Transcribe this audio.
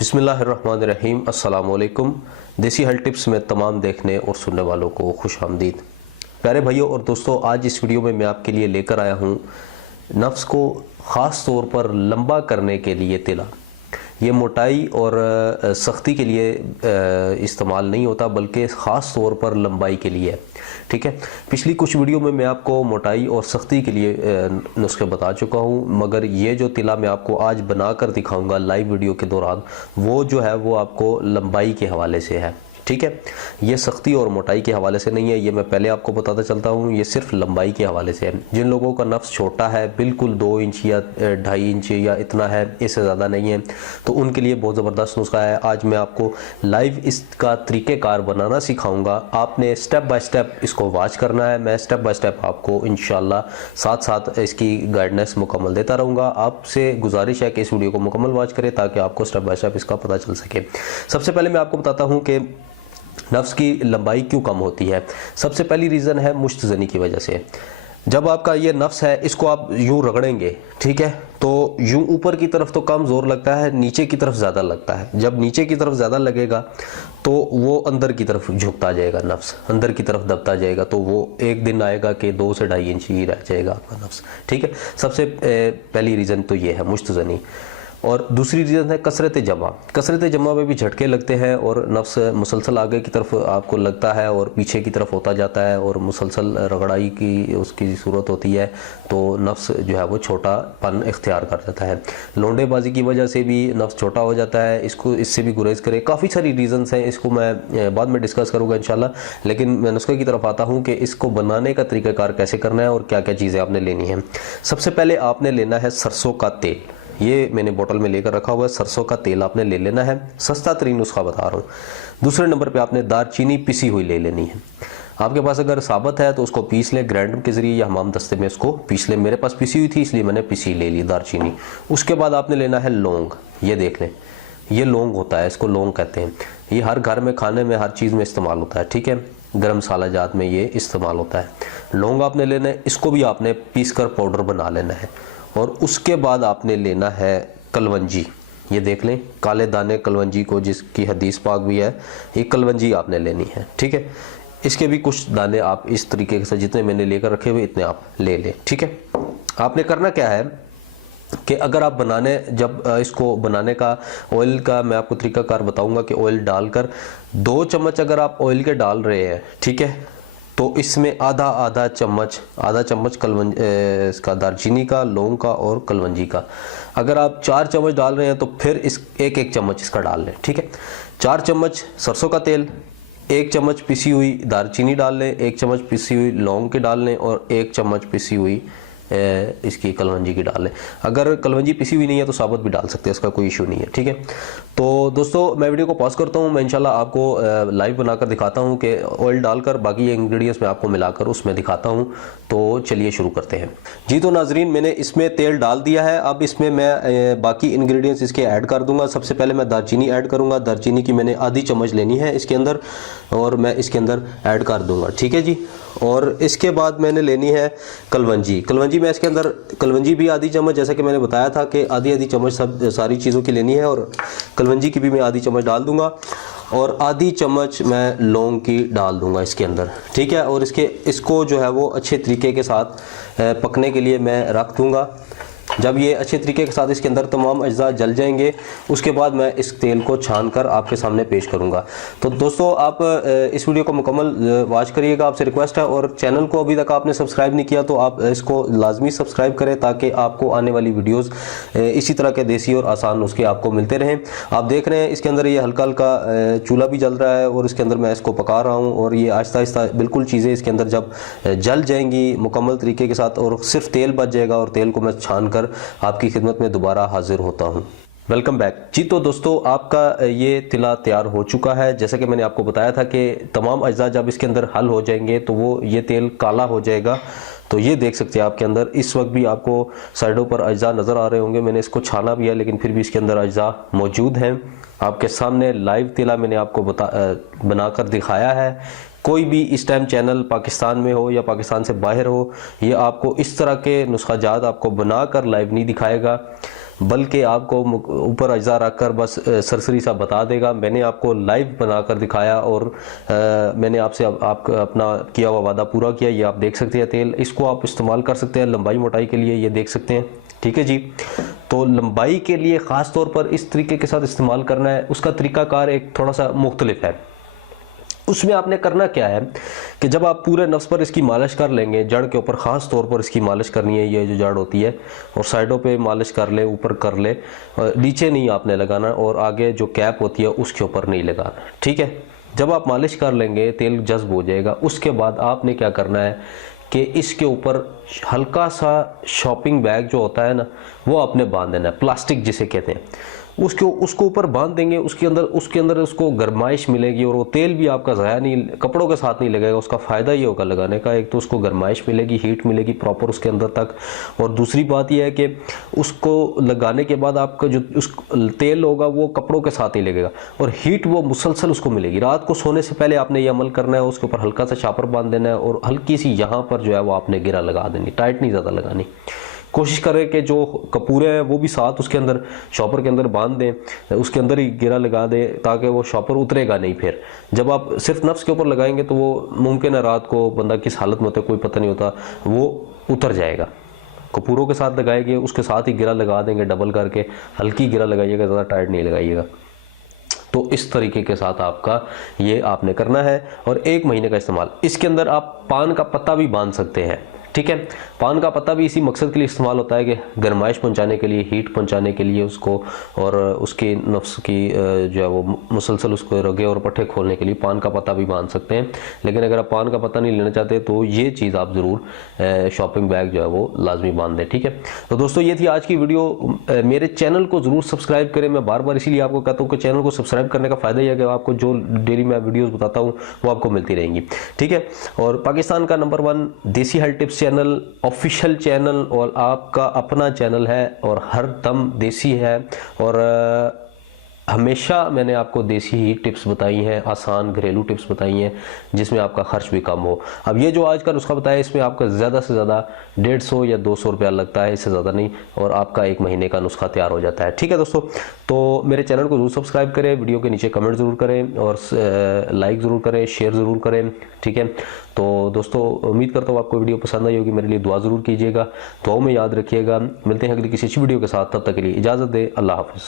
बिस्मिल्लाहिर्रहमानिर्रहीम। अस्सलामुअलैकुम। देसी हल टिप्स में तमाम देखने और सुनने वालों को खुश आमदीद। प्यारे भाइयों और दोस्तों, आज इस वीडियो में मैं आपके लिए लेकर आया हूँ नफ्स को ख़ास तौर पर लंबा करने के लिए तिला। ये मोटाई और सख्ती के लिए इस्तेमाल नहीं होता, बल्कि ख़ास तौर पर लंबाई के लिए। ठीक है, पिछली कुछ वीडियो में मैं आपको मोटाई और सख्ती के लिए नुस्खे बता चुका हूँ, मगर ये जो तिला मैं आपको आज बनाकर दिखाऊंगा लाइव वीडियो के दौरान, वो जो है वो आपको लंबाई के हवाले से है। ठीक है, ये सख्ती और मोटाई के हवाले से नहीं है, ये मैं पहले आपको बताता चलता हूँ, ये सिर्फ लंबाई के हवाले से है। जिन लोगों का नफ्स छोटा है, बिल्कुल 2 इंच या 2.5 इंच या इतना है, इससे ज़्यादा नहीं है, तो उनके लिए बहुत ज़बरदस्त नुस्खा है। आज मैं आपको लाइव इसका तरीक़ेकार बनाना सिखाऊंगा। आपने स्टेप बाय स्टेप इसको वॉच करना है। मैं स्टेप बाय स्टेप आपको इंशाल्लाह साथ साथ इसकी गाइडेंस मुकम्मल देता रहूँगा। आपसे गुजारिश है कि इस वीडियो को मुकम्मल वॉच करें ताकि आपको स्टेप बाय स्टेप इसका पता चल सके। सबसे पहले मैं आपको बताता हूँ कि नफ्स की लंबाई क्यों कम होती है। सबसे पहली रीज़न है मुश्तज़नी की वजह से। जब आपका ये नफ्स है, इसको आप यूँ रगड़ेंगे, ठीक है, तो यूँ ऊपर की तरफ तो कम ज़ोर लगता है, नीचे की तरफ ज़्यादा लगता है। जब नीचे की तरफ ज़्यादा लगेगा तो वो अंदर की तरफ झुकता जाएगा, नफ्स अंदर की तरफ दबता जाएगा, तो वो एक दिन आएगा कि 2 से 2.5 इंच ही रह जाएगा आपका नफ्स। ठीक है, सबसे पहली रीज़न तो ये है मुश्तज़नी। और दूसरी रीज़न है कसरत जमा। कसरत जमा में भी झटके लगते हैं और नफ्स मुसलसल आगे की तरफ आपको लगता है और पीछे की तरफ होता जाता है और मुसलसल रगड़ाई की उसकी सूरत होती है, तो नफ्स जो है वो छोटापन इख्तियार कर जाता है। लौंडेबाजी की वजह से भी नफ्स छोटा हो जाता है, इसको इससे भी गुरेज करें। काफ़ी सारी रीज़न्स हैं, इसको मैं बाद में डिस्कस करूँगा इंशाल्लाह। लेकिन मैं नुस्खे की तरफ आता हूँ कि इसको बनाने का तरीक़ाकार कैसे करना है और क्या क्या चीज़ें आपने लेनी है। सबसे पहले आपने लेना है सरसों का तेल। ये मैंने बोतल में लेकर रखा हुआ है। सरसों का तेल आपने ले लेना है, सस्ता तरीन नुस्खा बता रहा हूँ। दूसरे नंबर पे आपने दारचीनी पिसी हुई ले लेनी है। आपके पास अगर साबत है तो उसको पीस लें, ग्राइंडर के ज़रिए या हमाम दस्ते में उसको पीस लें। मेरे पास पिसी हुई थी इसलिए मैंने पिसी ले ली दारचीनी। उसके बाद आपने लेना है लौंग। ये देख लें, ये लौंग होता है, इसको लौंग कहते हैं। ये हर घर में, खाने में, हर चीज़ में इस्तेमाल होता है। ठीक है, गरम मसाला जात में ये इस्तेमाल होता है। लौंग आपने लेना है, इसको भी आपने पीस कर पाउडर बना लेना है। और उसके बाद आपने लेना है कलवंजी। ये देख लें, काले दाने कलवंजी को, जिसकी हदीस पाक भी है, ये कलवंजी आपने लेनी है। ठीक है, इसके भी कुछ दाने आप इस तरीके से जितने मैंने लेकर रखे हुए इतने आप ले लें। ठीक है, आपने करना क्या है कि अगर आप जब इसको बनाने का ऑयल का मैं आपको तरीकाकार बताऊंगा कि ऑयल डालकर 2 चम्मच अगर आप ऑयल के डाल रहे हैं, ठीक है, तो इसमें आधा चम्मच इसका दारचीनी का, लौंग का और कलवंजी का। अगर आप 4 चम्मच डाल रहे हैं तो फिर इस एक चम्मच इसका डाल लें। ठीक है, 4 चम्मच सरसों का तेल, 1 चम्मच पिसी हुई दारचीनी डाल लें, 1 चम्मच पिसी हुई लौंग के डाल लें और 1 चम्मच पिसी हुई इसकी कलवंजी की डाल लें। अगर कलवंजी पिसी हुई नहीं है तो साबुत भी डाल सकते हैं, इसका कोई इशू नहीं है। ठीक है, तो दोस्तों मैं वीडियो को पॉज करता हूँ। मैं इंशाल्लाह आपको लाइव बनाकर दिखाता हूँ कि ऑयल डालकर बाकी इंग्रेडिएंट्स में आपको मिलाकर उसमें दिखाता हूँ। तो चलिए शुरू करते हैं। जी तो नाजरीन, मैंने इसमें तेल डाल दिया है। अब इसमें मैं बाकी इंग्रेडिएंट्स इसके ऐड कर दूंगा। सबसे पहले मैं दारचीनी ऐड करूँगा। दारचीनी की मैंने आधी चम्मच लेनी है इसके अंदर और मैं इसके अंदर ऐड कर दूंगा। ठीक है जी, और इसके बाद मैंने लेनी है कलवंजी। कलवंजी मैं इसके अंदर, कलवंजी भी आधी चम्मच, जैसा कि मैंने बताया था कि आधी चम्मच सब सारी चीज़ों की लेनी है, और कलवंजी की भी मैं आधी चम्मच डाल दूंगा और आधी चम्मच मैं लौंग की डाल दूंगा इसके अंदर। ठीक है, और इसको जो है वो अच्छे तरीके के साथ पकने के लिए मैं रख दूंगा। जब ये अच्छे तरीके के साथ इसके अंदर तमाम अज्जा जल जाएंगे, उसके बाद मैं इस तेल को छान कर आपके सामने पेश करूंगा। तो दोस्तों आप इस वीडियो को मुकम्मल वॉच करिएगा, आपसे रिक्वेस्ट है। और चैनल को अभी तक आपने सब्सक्राइब नहीं किया तो आप इसको लाजमी सब्सक्राइब करें ताकि आपको आने वाली वीडियोस इसी तरह के देसी और आसान नुस्खे आपको मिलते रहें। आप देख रहे हैं इसके अंदर ये हल्का हल्का चूल्हा भी जल रहा है और इसके अंदर मैं इसको पका रहा हूँ, और ये आहिस्ता आहिस्ता बिल्कुल चीज़ें इसके अंदर जब जल जाएंगी मुकम्मल तरीके के साथ और सिर्फ तेल बच जाएगा, और तेल को मैं छान कर आपकी खिदमत में दोबारा हाजिर होता हूँ। वेलकम बैक जी। तो दोस्तों आपका ये तिला तैयार हो चुका है। जैसा कि मैंने आपको बताया था कि तमाम अज्जा जब इसके अंदर हल हो जाएंगे तो वो ये तेल काला हो जाएगा, तो ये देख सकते हैं आपके अंदर इस वक्त भी आपको साइडों पर अज्जा नज़र आ रहे होंगे। मैंने इसको छाना भी है लेकिन फिर भी इसके अंदर अज्जा मौजूद हैं। आपके सामने लाइव तिला मैंने आपको बनाकर दिखाया है। कोई भी इस टाइम चैनल पाकिस्तान में हो या पाकिस्तान से बाहर हो, ये आपको इस तरह के नुस्खा जात आपको बनाकर लाइव नहीं दिखाएगा, बल्कि आपको ऊपर अज्जा रख कर बस सरसरी सा बता देगा। मैंने आपको लाइव बनाकर दिखाया और मैंने आपसे आप अपना किया हुआ वादा पूरा किया। ये आप देख सकते हैं तेल, इसको आप इस्तेमाल कर सकते हैं लंबाई मोटाई के लिए, ये देख सकते हैं। ठीक है जी। तो लंबाई के लिए ख़ास तौर पर इस तरीके के साथ इस्तेमाल करना है, उसका तरीकाकार एक थोड़ा सा मुख्तलिफ है। उसमें आपने करना क्या है कि जब आप पूरे नफ्स पर इसकी मालिश कर लेंगे, जड़ के ऊपर ख़ास तौर पर इसकी मालिश करनी है, ये जो जड़ होती है, और साइडों पे मालिश कर ले, ऊपर कर ले, नीचे नहीं आपने लगाना और आगे जो कैप होती है उसके ऊपर नहीं लगाना। ठीक है। जब आप मालिश कर लेंगे तेल जज्ब हो जाएगा। उसके बाद आपने क्या करना है कि इसके ऊपर हल्का सा शॉपिंग बैग जो होता है ना, वो आपने बांध देना है, प्लास्टिक जिसे कहते हैं, उसको ऊपर बांध देंगे। उसके अंदर उसको गरमाइश मिलेगी और वो तेल भी आपका ज़ाया नहीं, कपड़ों के साथ नहीं लगेगा। उसका फ़ायदा ये होगा लगाने का, एक तो उसको गरमाइश मिलेगी, हीट मिलेगी प्रॉपर उसके अंदर तक, और दूसरी बात यह है कि उसको लगाने के बाद आपका जो उस तेल होगा वो कपड़ों के साथ ही लगेगा और हीट वो मुसलसल उसको मिलेगी। रात को सोने से पहले आपने ये अमल करना है। उसके ऊपर हल्का सा शापर बांध देना है और हल्की सी यहाँ पर जो है वो आपने गिरा लगा देनी, टाइट नहीं ज़्यादा लगानी। कोशिश करें कि जो कपूरे हैं वो भी साथ उसके अंदर शॉपर के अंदर बांध दें, उसके अंदर ही गिरा लगा दें ताकि वो शॉपर उतरेगा नहीं। फिर जब आप सिर्फ नफ्स के ऊपर लगाएंगे तो वो मुमकिन है रात को बंदा किस हालत में होता है कोई पता नहीं होता, वो उतर जाएगा। कपूरों के साथ लगाएंगे, उसके साथ ही गिरा लगा देंगे, डबल करके हल्की गिरा लगाइएगा, ज़्यादा टाइट नहीं लगाइएगा। तो इस तरीके के साथ आपका ये आपने करना है और 1 महीने का इस्तेमाल। इसके अंदर आप पान का पत्ता भी बांध सकते हैं। ठीक है। पान का पत्ता भी इसी मकसद के लिए इस्तेमाल होता है कि गर्माइश पहुंचाने के लिए, हीट पहुंचाने के लिए उसको, और उसकी नफ्स की जो है वो मुसलसल उसको रगे और पट्टे खोलने के लिए पान का पत्ता भी बांध सकते हैं। लेकिन अगर आप पान का पत्ता नहीं लेना चाहते तो ये चीज़ आप ज़रूर शॉपिंग बैग जो है वो लाजमी बांध दें। ठीक है। तो दोस्तों ये थी आज की वीडियो। मेरे चैनल को ज़रूर सब्सक्राइब करें। मैं बार बार इसीलिए आपको कहता हूँ कि चैनल को सब्सक्राइब करने का फ़ायदा यह है कि आपको जो डेली मैं वीडियोज़ बताता हूँ वो आपको मिलती रहेंगी। ठीक है। और पाकिस्तान का नंबर 1 देसी health tips channel, official channel और आपका अपना चैनल है और हर दम देसी है। और हमेशा मैंने आपको देसी ही टिप्स बताई हैं, आसान घरेलू टिप्स बताई हैं जिसमें आपका खर्च भी कम हो। अब ये जो आज का नुस्खा बताया इसमें आपका ज़्यादा से ज़्यादा 150 या 200 रुपया लगता है, इससे ज़्यादा नहीं, और आपका 1 महीने का नुस्खा तैयार हो जाता है। ठीक है दोस्तों। तो मेरे चैनल को ज़रूर सब्सक्राइब करें, वीडियो के नीचे कमेंट ज़रूर करें और लाइक ज़रूर करें, शेयर ज़रूर करें। ठीक है। तो दोस्तों उम्मीद करता हूँ आपको वीडियो पसंद आई होगी। मेरे लिए दुआ ज़रूर कीजिएगा, दुआओं में याद रखिएगा। मिलते हैं अगली किसी अच्छी वीडियो के साथ, तब तक के लिए इजाज़त दें। अल्लाह हाफ़िज़।